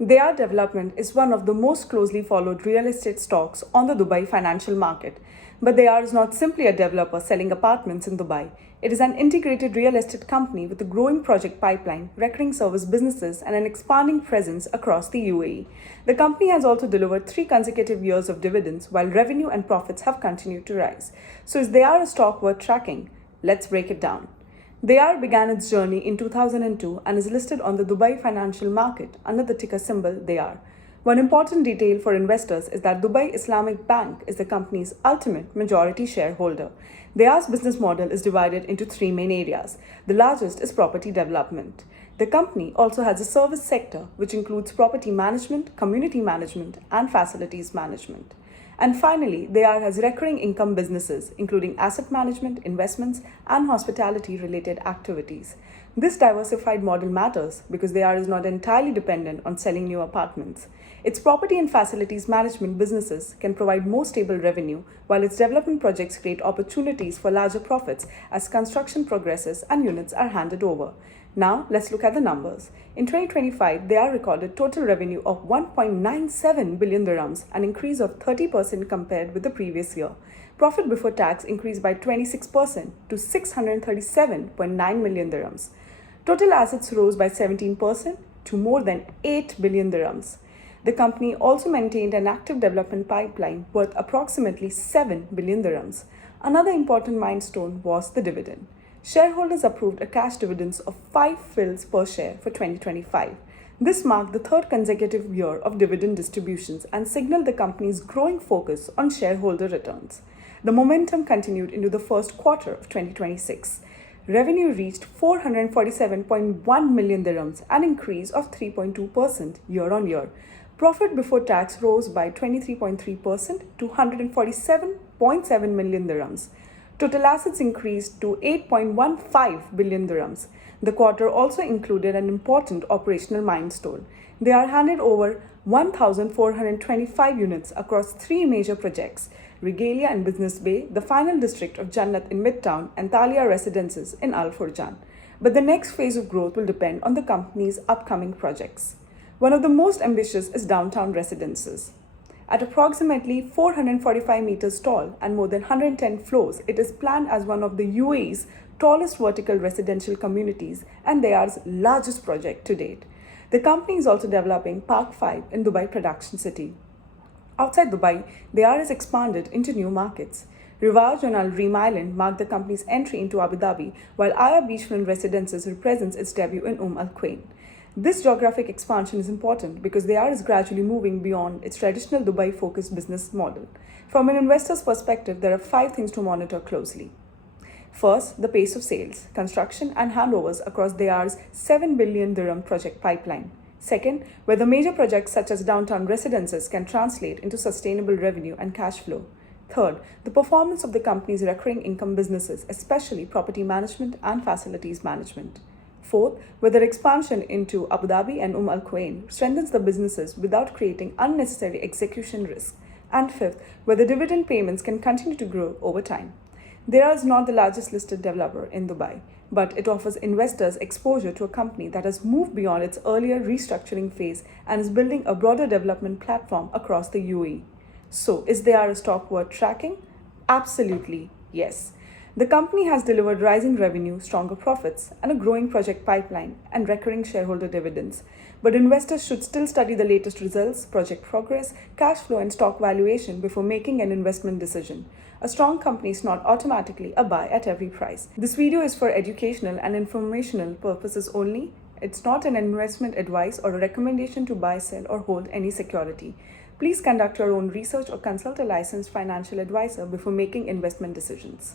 Deyaar Development is one of the most closely followed real estate stocks on the Dubai financial market. But Deyaar is not simply a developer selling apartments in Dubai. It is an integrated real estate company with a growing project pipeline, recurring service businesses, and an expanding presence across the UAE. The company has also delivered 3 consecutive years of dividends, while revenue and profits have continued to rise. So is Deyaar a stock worth tracking? Let's break it down. Deyaar began its journey in 2002 and is listed on the Dubai financial market under the ticker symbol Deyaar. One important detail for investors is that Dubai Islamic Bank is the company's ultimate majority shareholder. Deyaar's business model is divided into 3 main areas. The largest is property development. The company also has a service sector which includes property management, community management, and facilities management. And finally, Deyaar has recurring income businesses, including asset management, investments, and hospitality-related activities. This diversified model matters because Deyaar is not entirely dependent on selling new apartments. Its property and facilities management businesses can provide more stable revenue, while its development projects create opportunities for larger profits as construction progresses and units are handed over. Now, let's look at the numbers. In 2025, Deyaar recorded total revenue of 1.97 billion dirhams, an increase of 30% compared with the previous year. Profit before tax increased by 26% to 637.9 million dirhams. Total assets rose by 17% to more than 8 billion dirhams. The company also maintained an active development pipeline worth approximately 7 billion dirhams. Another important milestone was the dividend. Shareholders approved a cash dividend of 5 fils per share for 2025. This marked the 3rd consecutive year of dividend distributions and signaled the company's growing focus on shareholder returns. The momentum continued into the first quarter of 2026. Revenue reached 447.1 million dirhams, an increase of 3.2% year-on-year. Profit before tax rose by 23.3% to 147.7 million dirhams. Total assets increased to 8.15 billion dirhams. The quarter also included an important operational milestone. Deyaar handed over 1,425 units across 3 major projects: Regalia and Business Bay, the final district of Jannat in Midtown, and Talia Residences in Al Furjan. But the next phase of growth will depend on the company's upcoming projects. One of the most ambitious is Downtown Residences. At approximately 445 meters tall and more than 110 floors, it is planned as one of the UAE's tallest vertical residential communities and Deyaar's largest project to date. The company is also developing Park 5 in Dubai Production City. Outside Dubai, Deyaar has expanded into new markets. Rivage on Al Reem Island marked the company's entry into Abu Dhabi, while Aya Beachfront Residences represents its debut in Al Quwain. This geographic expansion is important because Deyaar is gradually moving beyond its traditional Dubai-focused business model. From an investor's perspective, there are 5 things to monitor closely. First, the pace of sales, construction, and handovers across Deyaar's 7 billion dirham project pipeline. Second, whether major projects such as Downtown Residences can translate into sustainable revenue and cash flow. Third, the performance of the company's recurring income businesses, especially property management and facilities management. Fourth, whether expansion into Abu Dhabi and Al Quwain strengthens the businesses without creating unnecessary execution risk. And fifth, whether dividend payments can continue to grow over time. Deyaar is not the largest listed developer in Dubai, but it offers investors exposure to a company that has moved beyond its earlier restructuring phase and is building a broader development platform across the UAE. So, is Deyaar a stock worth tracking? Absolutely, yes. The company has delivered rising revenue, stronger profits, and a growing project pipeline and recurring shareholder dividends. But investors should still study the latest results, project progress, cash flow, and stock valuation before making an investment decision. A strong company is not automatically a buy at every price. This video is for educational and informational purposes only. It's not an investment advice or a recommendation to buy, sell, or hold any security. Please conduct your own research or consult a licensed financial advisor before making investment decisions.